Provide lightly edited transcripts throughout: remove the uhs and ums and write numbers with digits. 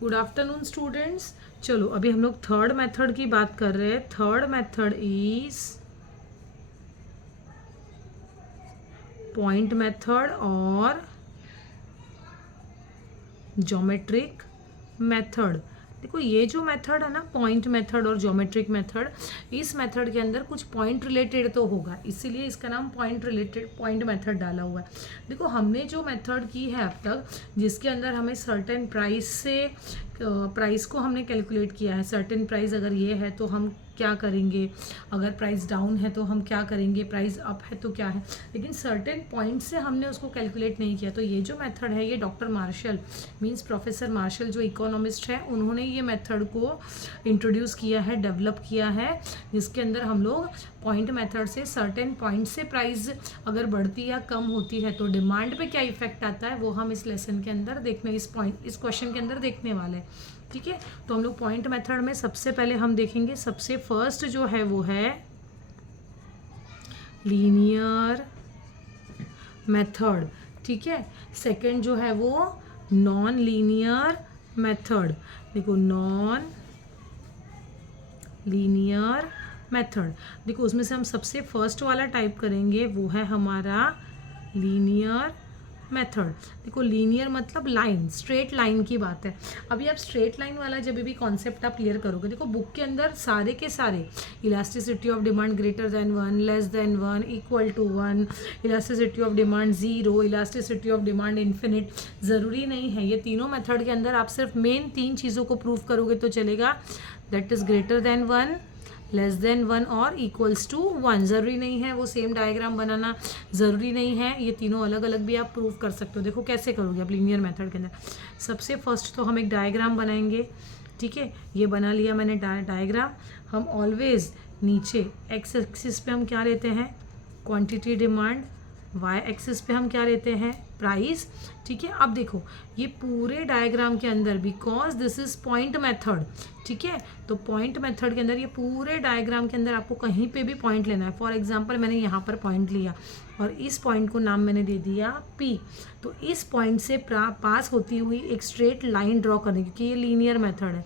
Good afternoon students. चलो अभी हम लोग थर्ड मेथड की बात कर रहे हैं। Third method is point method और ज्योमेट्रिक मेथड। देखो ये जो मेथड है ना, पॉइंट मेथड और ज्योमेट्रिक मेथड, इस मेथड के अंदर कुछ पॉइंट रिलेटेड तो होगा, इसीलिए इसका नाम पॉइंट मेथड डाला हुआ है। देखो हमने जो मेथड की है अब तक, जिसके अंदर हमें सर्टेन प्राइस को हमने कैलकुलेट किया है। सर्टेन प्राइस अगर ये है तो हम क्या करेंगे, अगर प्राइस डाउन है तो हम क्या करेंगे, प्राइस अप है तो क्या है, लेकिन सर्टेन पॉइंट से हमने उसको कैलकुलेट नहीं किया। तो ये जो मेथड है, ये doctor Marshall means professor Marshall जो इकोनॉमिस्ट है, उन्होंने ये मेथड को इंट्रोड्यूस किया है, डेवलप किया है, जिसके अंदर हम लोग पॉइंट मेथड से सर्टेन पॉइंट से प्राइस अगर बढ़ती या कम होती है तो डिमांड पे क्या इफेक्ट आता है, वो हम इस लेसन के अंदर इस क्वेश्चन के अंदर देखने वाले हैं। ठीक है, तो हम लोग पॉइंट मेथड में सबसे पहले हम देखेंगे, सबसे फर्स्ट जो है वो है लीनियर मेथड। ठीक है, सेकंड जो है वो नॉन लीनियर मेथड। देखो नॉन लीनियर मेथड, देखो उसमें से हम सबसे फर्स्ट वाला टाइप करेंगे, वो है हमारा लीनियर मेथड। देखो लीनियर मतलब लाइन, स्ट्रेट लाइन की बात है। अभी आप स्ट्रेट लाइन वाला जब भी कॉन्सेप्ट आप क्लियर करोगे, देखो बुक के अंदर सारे के सारे elasticity of demand greater than 1, less than 1, equal to 1, elasticity of demand 0, elasticity of demand infinite, ज़रूरी नहीं है। ये तीनों मेथड के अंदर आप सिर्फ मेन 3 चीज़ों को प्रूव करोगे तो चलेगा, that is greater than 1, less than 1 और इक्वल्स टू 1। ज़रूरी नहीं है वो सेम डायग्राम बनाना, ज़रूरी नहीं है ये तीनों अलग अलग भी आप प्रूव कर सकते हो। देखो कैसे करोगे आप लीनियर मेथड के अंदर। सबसे फर्स्ट तो हम एक डायग्राम बनाएंगे। ठीक है, ये बना लिया मैंने डायग्राम। हम ऑलवेज नीचे एक्स एक्सिस पे हम क्या लेते हैं, क्वांटिटी डिमांड, वाई एक्सिस पे हम क्या लेते हैं, प्राइस। ठीक है, अब देखो ये पूरे डायग्राम के अंदर, because this is point method, ठीक है, तो पॉइंट मेथड के अंदर ये पूरे डायग्राम के अंदर आपको कहीं पे भी पॉइंट लेना है। फॉर एग्जांपल मैंने यहाँ पर पॉइंट लिया और इस पॉइंट को नाम मैंने दे दिया P, तो इस पॉइंट से पास होती हुई एक स्ट्रेट लाइन ड्रॉ करनी, क्योंकि ये लीनियर मेथड है।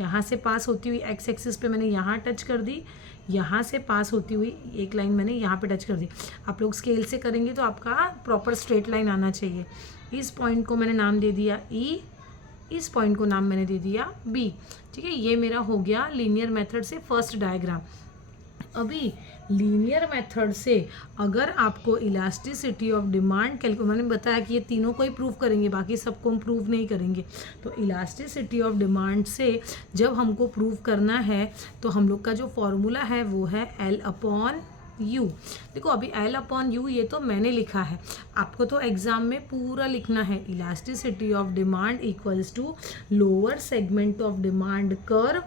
यहाँ से पास होती हुई एक्स एक्सिस पे मैंने यहाँ टच कर दी, यहाँ से पास होती हुई एक लाइन मैंने यहाँ पे टच कर दी। आप लोग स्केल से करेंगे तो आपका प्रॉपर स्ट्रेट लाइन आना चाहिए। इस पॉइंट को मैंने नाम दे दिया E, इस पॉइंट को नाम मैंने दे दिया B। ठीक है, ये मेरा हो गया लीनियर मेथड से फर्स्ट डायग्राम। अभी लीनियर मेथड से अगर आपको इलास्टिसिटी ऑफ डिमांड मैंने बताया कि ये तीनों को ही प्रूव करेंगे, बाकी सबको हम प्रूव नहीं करेंगे। तो इलास्टिसिटी ऑफ डिमांड से जब हमको प्रूव करना है तो हम लोग का जो फॉर्मूला है वो है L/U। देखो अभी L/U ये तो मैंने लिखा है, आपको तो एग्जाम में पूरा लिखना है। Elasticity of demand equals to lower segment of demand curve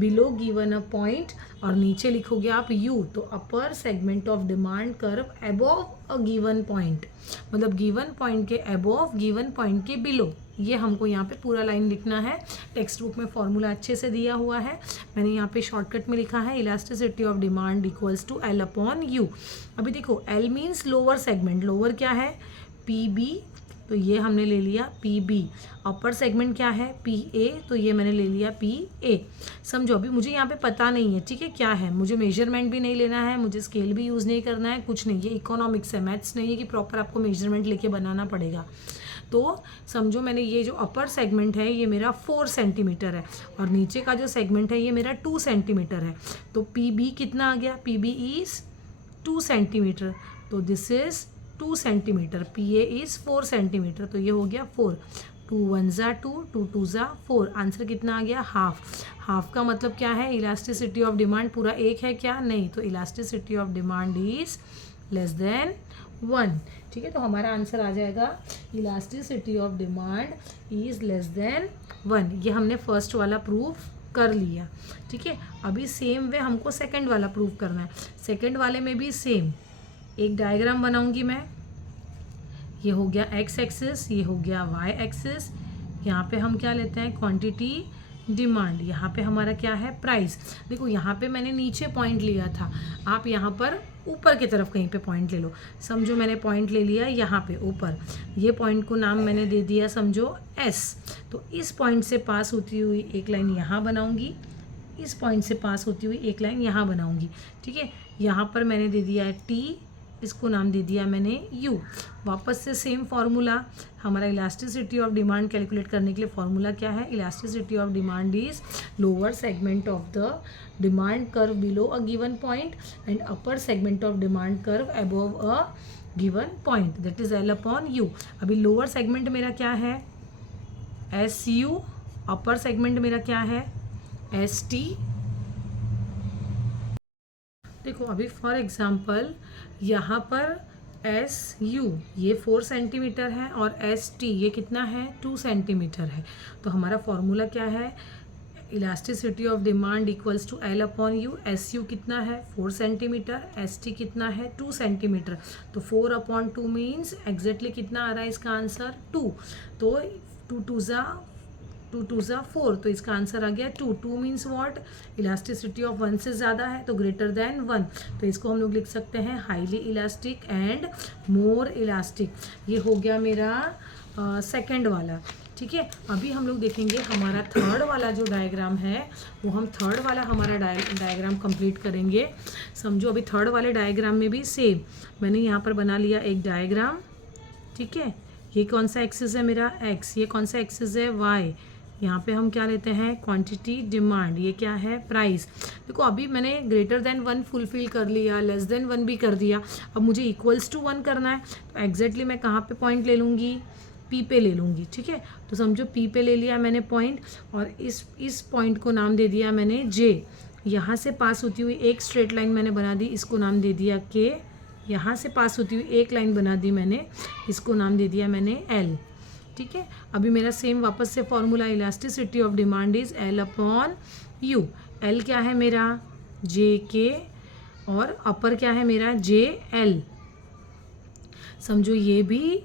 below given a point, और नीचे लिखोगे आप U, तो upper segment of demand curve above a given point, मतलब गिवन पॉइंट के अबोव, गिवन पॉइंट के बिलो। ये हमको यहाँ पे पूरा लाइन लिखना है। टेक्स्ट बुक में फॉर्मूला अच्छे से दिया हुआ है, मैंने यहाँ पे शॉर्टकट में लिखा है elasticity of demand equals to L/U। अभी देखो L means lower segment, lower क्या है PB, तो ये हमने ले लिया PB। अपर सेगमेंट क्या है PA, तो ये मैंने ले लिया PA। समझो अभी मुझे यहाँ पे पता नहीं है, ठीक है, क्या है, मुझे मेजरमेंट भी नहीं लेना है, मुझे स्केल भी यूज़ नहीं करना है, कुछ नहीं। ये इकोनॉमिक्स है, मैथ्स नहीं है कि प्रॉपर आपको मेजरमेंट लेके बनाना पड़ेगा। तो समझो मैंने ये जो अपर सेगमेंट है ये मेरा 4 सेंटीमीटर है और नीचे का जो सेगमेंट है ये मेरा 2 सेंटीमीटर है। तो PB कितना आ गया, PB इज़ 2 सेंटीमीटर, तो this is 2 centimetre. PA is 4 centimetre, तो ये हो गया 4। 2 1 ज़ा 2, 2 2 ज़ा 4, आंसर कितना आ गया, हाफ। हाफ का मतलब क्या है, इलास्टिसिटी ऑफ डिमांड पूरा एक है क्या, नहीं, तो elasticity of demand is less than 1। ठीक है, तो हमारा आंसर आ जाएगा elasticity of demand is less than 1। ये हमने फर्स्ट वाला प्रूफ कर लिया। ठीक है, अभी सेम वे हमको सेकंड वाला प्रूफ करना है। सेकंड वाले में भी सेम एक डायग्राम बनाऊंगी मैं। ये हो गया एक्स एक्सिस, ये हो गया वाई एक्सिस। यहाँ पे हम क्या लेते हैं, क्वांटिटी डिमांड, यहाँ पे हमारा क्या है, प्राइस। देखो यहाँ पे मैंने नीचे पॉइंट लिया था, आप यहाँ पर ऊपर की तरफ कहीं पे पॉइंट ले लो। समझो मैंने पॉइंट ले लिया यहाँ पे ऊपर, ये पॉइंट को नाम मैंने दे दिया समझो एस। तो इस पॉइंट से पास होती हुई एक लाइन यहाँ बनाऊंगी, इस पॉइंट से पास होती हुई एक लाइन यहाँ बनाऊंगी। ठीक है, यहाँ पर मैंने दे दिया है टी, इसको नाम दे दिया मैंने यू। वापस से सेम फार्मूला, हमारा इलास्टिसिटी ऑफ डिमांड कैलकुलेट करने के लिए फार्मूला क्या है? Elasticity of demand is lower segment of the demand curve below a given point and upper segment of demand curve above a given point, that is L upon you. अभी lower segment मेरा क्या है? S U. Upper segment मेरा क्या है? S T. देखो अभी for example यहाँ पर एस यू ये 4 सेंटीमीटर है और एस टी ये कितना है? 2 सेंटीमीटर है। तो हमारा फॉर्मूला क्या है? Elasticity of demand equals to L upon U. S U कितना है? 4 सेंटीमीटर। एस टी कितना है? 2 सेंटीमीटर। तो 4 अपॉन 2 मीन्स एग्जैक्टली कितना आ रहा है इसका आंसर? 2। तो 2 टू ज़ा 4, तो इसका आंसर आ गया 2। 2 मीन्स व्हाट? इलास्टिसिटी ऑफ 1 से ज़्यादा है तो ग्रेटर देन 1। तो इसको हम लोग लिख सकते हैं highly elastic and more elastic. ये हो गया मेरा सेकंड वाला। ठीक है, अभी हम लोग देखेंगे हमारा थर्ड वाला जो डायग्राम है, वो हम थर्ड वाला हमारा डायग्राम कंप्लीट करेंगे। समझो अभी थर्ड वाले डायग्राम में भी सेम मैंने यहाँ पर बना लिया एक डायग्राम। ठीक है, ये कौन सा एक्सिस है मेरा? एक्स। ये कौन सा एक्सिस है? वाई। यहाँ पे हम क्या लेते हैं? Quantity demand. ये क्या है? प्राइस। देखो अभी मैंने ग्रेटर देन 1 फुलफिल कर लिया, लेस देन 1 भी कर दिया। अब मुझे इक्वल्स टू 1 करना है, तो एग्जैक्टली मैं कहाँ पे पॉइंट ले लूँगी? पी पे ले लूँगी। ठीक है, तो समझो पी पे ले लिया मैंने पॉइंट, और इस पॉइंट को नाम दे दिया मैंने जे। यहाँ से पास होती हुई एक स्ट्रेट लाइन मैंने बना दी, इसको नाम दे दिया के। यहाँ से पास होती हुई एक लाइन बना दी मैंने, इसको नाम दे दिया मैंने एल। ठीक है, अभी मेरा सेम वापस से formula, elasticity of demand is L upon you. L क्या है मेरा? जे के, और अपर क्या है मेरा? J L. समझो ये भी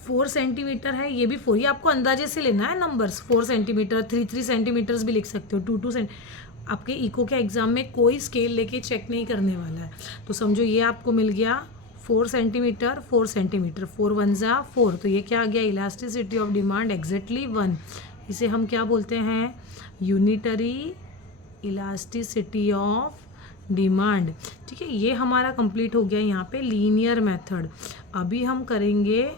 4 सेंटीमीटर है, ये भी 4। ये आपको अंदाजे से लेना है नंबर्स। 4 सेंटीमीटर, 3 सेंटीमीटर्स भी लिख सकते हो, 2 सेंटीमीटर। आपके इको के एग्जाम में कोई स्केल लेके चेक नहीं करने वाला है। तो समझो ये आपको मिल गया 4 सेंटीमीटर, 4 सेंटीमीटर, 4 1 जा 4। तो ये क्या आ गया? Elasticity of demand exactly 1। इसे हम क्या बोलते हैं? Unitary elasticity of demand. ठीक है, ये हमारा कंप्लीट हो गया यहाँ पे लीनियर मेथड। अभी हम करेंगे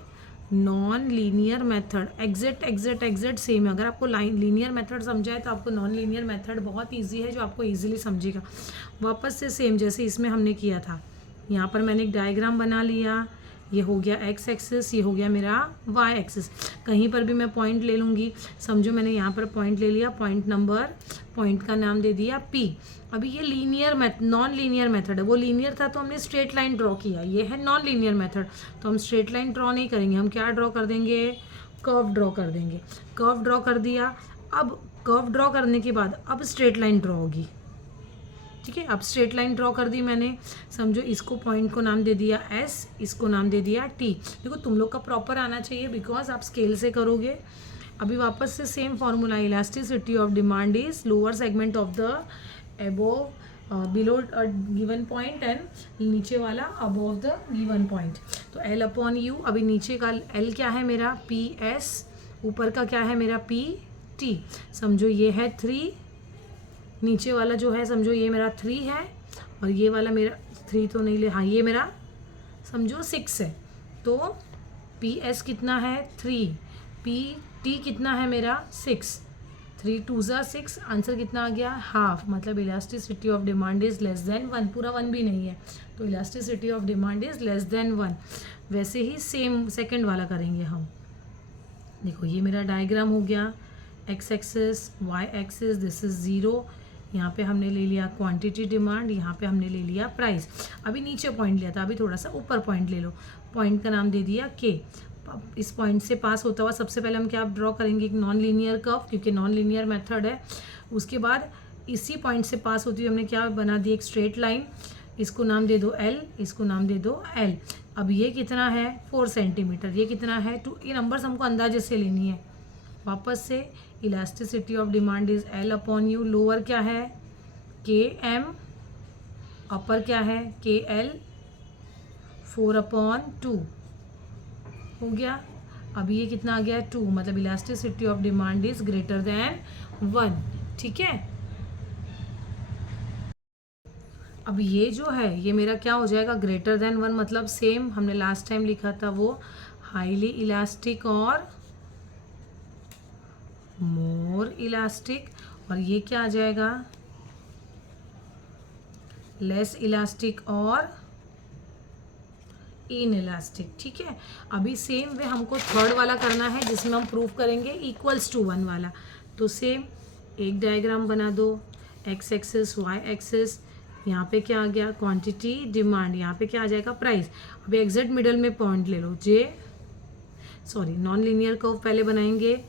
non linear method. Exact same है। अगर आपको लीनियर मेथड समझा है तो आपको नॉन लीनियर मेथड बहुत इजी है, जो आपको इजीली समझेगा। वापस से सेम जैसे इसमें हमने किया था, यहाँ पर मैंने एक डायग्राम बना लिया। ये हो गया एक्स एक्सिस, ये हो गया मेरा वाई एक्सिस। कहीं पर भी मैं पॉइंट ले लूँगी। समझो मैंने यहाँ पर पॉइंट ले लिया, पॉइंट का नाम दे दिया पी। अभी ये नॉन लीनियर मेथड है। वो लीनियर था तो हमने स्ट्रेट लाइन ड्रॉ किया, ये है नॉन लीनियर मेथड। तो हम स्ट्रेट लाइन ड्रॉ नहीं करेंगे, हम क्या ड्रॉ कर देंगे? कर्व ड्रॉ कर देंगे। कर्व ड्रॉ कर दिया। अब कर्व ड्रॉ करने के बाद अब स्ट्रेट लाइन ड्रॉ होगी। ठीक है, अब स्ट्रेट लाइन ड्रॉ कर दी मैंने। समझो इसको पॉइंट को नाम दे दिया एस, इसको नाम दे दिया टी। देखो तुम लोग का प्रॉपर आना चाहिए, बिकॉज आप स्केल से करोगे। अभी वापस से same formula, elasticity of demand is lower segment of the above below given point and नीचे वाला अबोव द गिवन पॉइंट। तो एल अपॉन यू। अभी नीचे का एल क्या है मेरा? P S. ऊपर का क्या है मेरा? P T. समझो ये है 3, नीचे वाला जो है समझो ये मेरा 3 है, और ये वाला मेरा 3 तो नहीं ले, हाँ ये मेरा समझो 6 है। तो पी एस कितना है? 3। पी टी कितना है मेरा? 6। 3 2 जा 6। आंसर कितना आ गया? हाफ। मतलब elasticity of demand is less than 1। पूरा 1 भी नहीं है, तो elasticity of demand is less than 1। वैसे ही सेम सेकंड वाला करेंगे हम। देखो ये मेरा डायग्राम हो गया, X axis, Y axis, this is 0। यहाँ पे हमने ले लिया क्वांटिटी डिमांड, यहाँ पे हमने ले लिया प्राइस। अभी नीचे पॉइंट लिया था, अभी थोड़ा सा ऊपर पॉइंट ले लो। पॉइंट का नाम दे दिया के। इस पॉइंट से पास होता हुआ सबसे पहले हम क्या ड्रॉ करेंगे? एक नॉन लीनियर कर्व, क्योंकि नॉन लीनियर मेथड है। उसके बाद इसी पॉइंट से पास होती हुई हमने क्या बना दी? एक स्ट्रेट लाइन। इसको नाम दे दो एल, इसको नाम दे दो एल। अब ये कितना है? 4 सेंटीमीटर। ये कितना है? 2। ये नंबर्स हमको अंदाजे से लेनी है। वापस से elasticity of demand is L upon you. Lower क्या है? के एम, अपर क्या है के एल 4/2 हो गया। अब ये कितना आ गया 2, मतलब elasticity of demand is greater than 1। ठीक है, अब ये जो है ये मेरा क्या हो जाएगा ग्रेटर देन 1, मतलब सेम हमने लास्ट टाइम लिखा था वो हाईली इलास्टिक और मोर इलास्टिक, और ये क्या आ जाएगा लेस इलास्टिक और इन इलास्टिक। ठीक है, अभी सेम वे हमको थर्ड वाला करना है जिसमें हम प्रूव करेंगे इक्वल्स टू 1 वाला। तो सेम एक डायग्राम बना दो, एक्स एक्सिस वाई एक्सिस, यहाँ पे क्या आ गया क्वांटिटी डिमांड, यहाँ पे क्या आ जाएगा प्राइस। अभी एग्जैक्ट मिडल में पॉइंट ले लो नॉन लीनियर कर्व पहले बनाएंगे,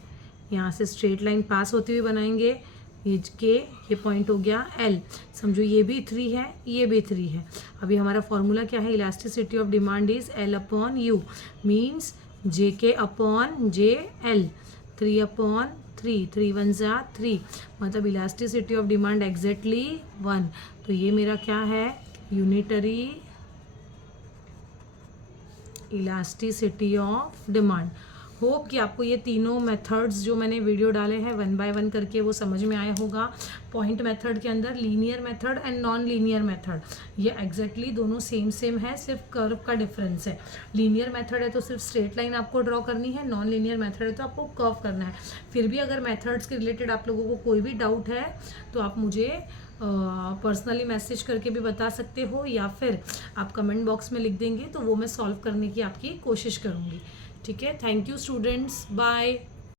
यहाँ से स्ट्रेट लाइन पास होती हुई बनाएंगे, ये पॉइंट हो गया एल, समझो ये भी 3 है ये भी 3 है। अभी हमारा फॉर्मूला क्या है, elasticity of demand is L/U means JK upon JL, 3/3, 3 1 जा 3, मतलब इलास्टिसिटी ऑफ डिमांड एग्जैक्टली 1। तो ये मेरा क्या है unitary elasticity of demand. Hope कि आपको ये तीनों मेथड्स जो मैंने वीडियो डाले हैं 1 बाय 1 करके वो समझ में आया होगा। पॉइंट मेथड के अंदर linear method and non linear method, ये एग्जैक्टली दोनों सेम है, सिर्फ कर्व का डिफरेंस है। लीनियर मेथड है तो सिर्फ स्ट्रेट लाइन आपको ड्रॉ करनी है, नॉन लीनियर मेथड है तो आपको कर्व करना है। फिर भी अगर मेथड्स के रिलेटेड आप लोगों को कोई भी डाउट है तो आप मुझे पर्सनली मैसेज करके भी बता सकते हो, या फिर आप कमेंट बॉक्स में लिख देंगे तो वो मैं सॉल्व करने की आपकी कोशिश करूँगी। ठीक है, थैंक यू स्टूडेंट्स, बाय।